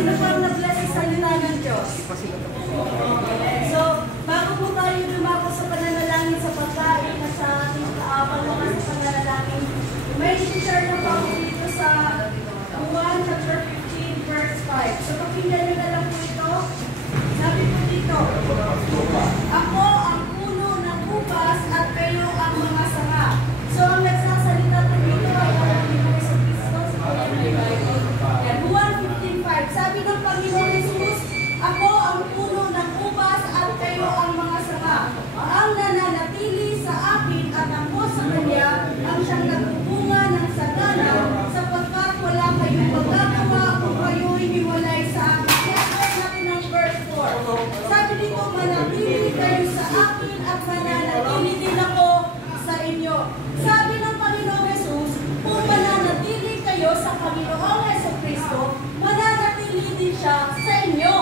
Sino pa ang na-bless sa salita ng Diyos? So, bago po tayo lumako sa pananalangin sa pagkain at sa ating pagwakas sa pananalangin, may share na po ako dito sa 1 chapter 15 verse 5. So, pakinggan nyo na lang po ito. Sabi po dito, ako ang puno ng upas at kayo ang mga sanga. So, ang nagsasalita po dito ay ang Panginoon sa Kristo sa Panginoon. Juan 15:5. Sabi ng Panginoon Jesus, ako ang puno ng upas at kayo ang mga sanga. Ang nananatili sa akin at ako sa kanya ang siyang nagbubunga ng sagana sapagkat wala kayong magagawa kung kayo'y hiwalay sa akin. Kaya natin ang verse 4. Sabi dito, manatili kayo sa akin at mananatili din ako sa inyo. Sabi ng Panginoong Jesus, kung mananatili kayo sa Panginoong Jesucristo, mananatili din siya sa inyo.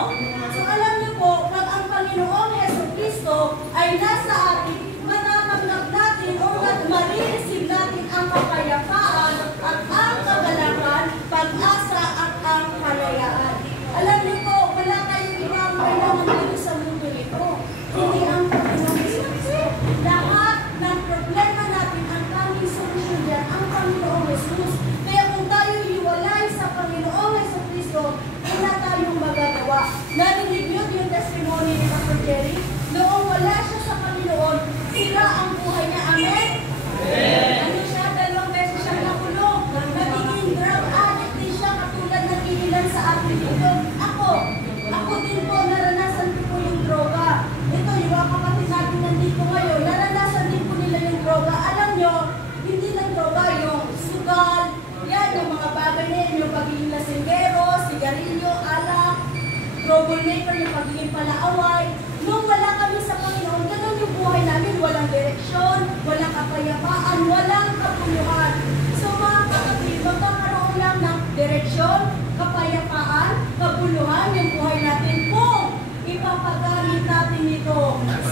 So alam niyo po, pag ang Panginoong Jesucristo ay nasa atin, matatanggap natin o marireceive natin ang kapayapaan at ang kagalakan, pag-asa at ang kalayaan. Alam niyo po, wala tayong ibang kailangan dito sa mundo nito. Hindi ang Panginoong Jesucristo. Lahat ng problema natin, ang tanging solusyon diyan, ang Panginoong Jesus. Kaya kung tayo hiwalay sa Panginoong Jesucristo, wala tayong magagawa. Narinig niyo yung testimony ni Pastor Jerry? Noong wala siya sa Panginoon, sira ang buhay niya. Amen? Ano siya? 2 beses siyang nakulong. Nagiging drug addict din siya katulad ng inilan sa atin dito. Ako din po, naranasan ko po yung droga. Ito, yung mga kapatid natin nandito ngayon, naranasan din po nila yung droga. Alam nyo, hindi lang droga, yung sugal, yan, yung mga bagay na yan, yung pagiging lasinggero, sigarilyo, alak, troublemaker, yung pagiging palaaway. Nung wala kami sa Panginoon, ganun yung buhay namin, walang direksyon, walang kapayapaan, walang kapuluhan. So mga kapatid, magkakaroon lang ng direksyon, kapayapaan, kapuluhan yung buhay natin kung ipapagamit natin ito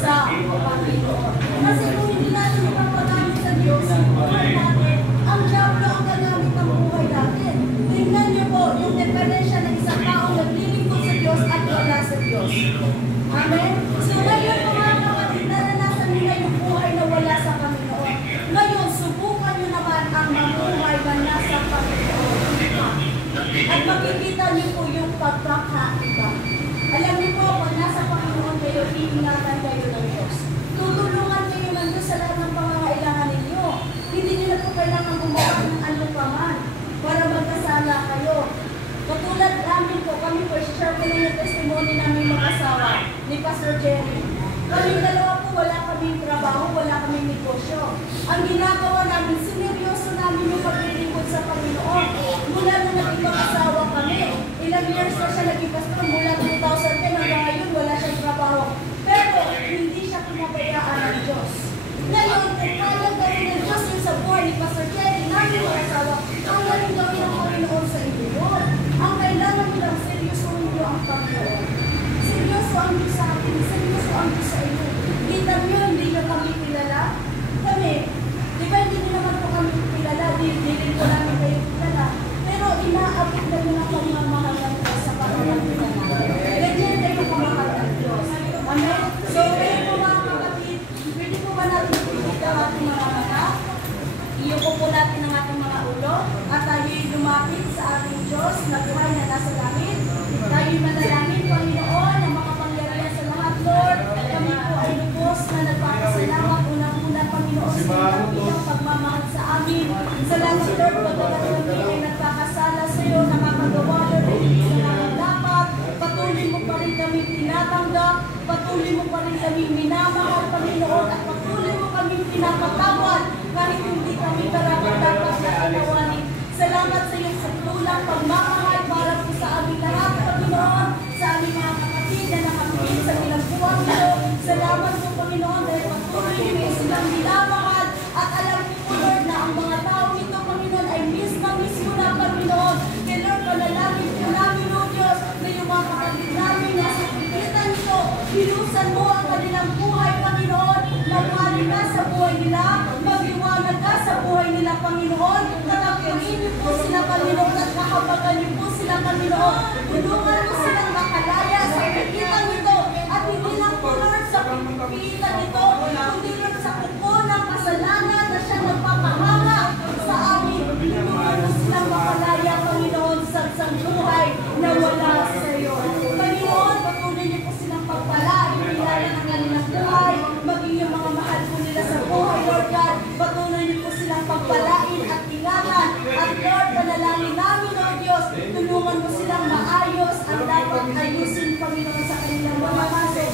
sa Panginoon. Kasi kung hindi natin ipapagamit sa Diyos, yung buhay natin, ang diablo ang gagamit ng buhay natin. Tingnan niyo po yung diferensya ng isang taong naglilingkod sa Diyos at wala sa Diyos. Amen? So ngayon mga kapatid, naranasan nila yung buhay na wala sa Panginoon. Ngayon, subukan nyo naman ang mabuhay na nasa Panginoon. At makikita niyo po yung pagkakaiba. Alam niyo po, pag nasa Panginoon kayo, iingatan kayo ng Diyos. Tutulungan kayo ng Diyos sa lahat ng pangangailangan ninyo. Hindi niyo na po kailangan gumawa ng anong paman para magkasala kayo. Katulad namin po, kami po, share ko na yung testimony namin mag-asawa ni Pastor Jerry. Kami dalawa po, wala kaming trabaho, wala kaming negosyo. Ang ginagawa namin, sineryoso namin yung paglilingkod sa Panginoon. Mula nung naging mag-asawa kami, ilang years na siya naging pastor, mula 2010 hanggang ngayon, wala siyang trabaho. Pero hindi siya pinabayaan ng Diyos. Ngayon, kung kayang gawin ng Diyos yung sa buhay ni Pastor Jerry, namin mag-asawa, kaya rin gawin ang Panginoon sa inyo yun. Ang kailangan nyo lang, seryoso ninyo ang Panginoon. Seryoso ang Diyos sa atin, seryoso ang Diyos sa inyo. Kita nyo, hindi nyo kami kilala. Kami, di ba hindi nyo naman po kami kilala, di rin po namin kayo kilala. Pero inaabot na nyo ang pagmamahal ng Diyos sa pangalaman namin. Ganyan kayo pamahal ng Diyos. Amen? So, kayo po mga kapatid, pwede po ba natin pumita ang ating mga mata? Iyuko po natin ang ating mga ulo at tayo'y lumapit sa ating Diyos na buhay na nasa langit. Tayo'y manalangin, Panginoon, ang makapangyarihan sa lahat, Lord. Kami po ay lubos na nagpapasalamat unang-una, Panginoon, sa iyong pagmamahal sa amin. Salamat, Lord, pagkakat kami ay nagpakasala sa iyo, nakakagawa, Lord, hindi sa dapat. Patuloy mo pa rin kami tinatanggap, patuloy mo pa rin kami minamahal, Panginoon, at patuloy mo kami pinapatawad kahit hindi kami karapat-dapat na panawanin. Salamat sa iyong saktulang pagmamahal para po sa aming lahat, Panginoon, sa aming mga kapatid na nakapigil sa ilang buwan nito. Salamat po, Panginoon, dahil patuloy niyo silang minamahal at alam niyo po, Lord, na ang mga tao ito, Panginoon, ay mismo na, Panginoon. Kaya, Lord, panalangin po namin, O Diyos, na yung mga kapatid namin nasa pigitan nito, hilusan mo ang kanilang buhay, Panginoon, magmali na sa buhay nila, magiwanag ka sa buhay nila, Panginoon, katapunin niyo po sila, Panginoon, at kahabagan niyo po sila, Panginoon. Tulungan na wala sa iyo. Panginoon, patuloy niyo po silang pagpalain, kilala ng kanilang buhay, maging yung mga mahal po nila sa buhay, Lord God. Patuloy niyo po silang pagpalain at ingalan. At Lord, panalangin namin, O Diyos, tulungan mo silang maayos ang dapat ayusin, Panginoon, sa kanilang mga kaso,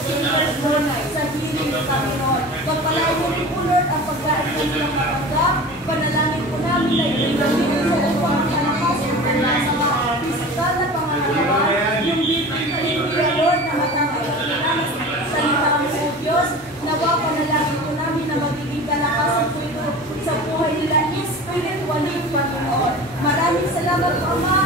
sa healing, Panginoon. Pagpalain mo po, Lord, ang pagkain ng kanilang matanggap. Panalangin po namin na ibigay sa upang ang kalakas at kanilang mga pisikal na pangangalawa. Yung Biblia, Lord, na matangay sa lilang mo, Diyos, nawa panalangin po namin na magiging kalakasan po ito sa buhay nila spiritually, Panginoon. Maraming salamat po, Ama.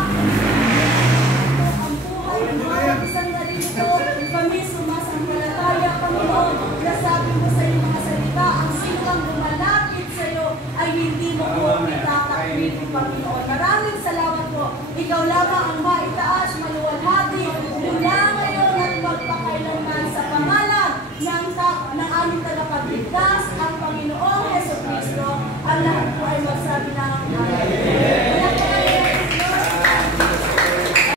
Ang buhay ng bawat isang narito, kami sumasampalataya, Panginoon, nasabi mo sa iyong mga salita, ang sinong lumalapit sa iyo ay hindi mo po itatakwil, Panginoon. Maraming salamat po. Ikaw lamang ang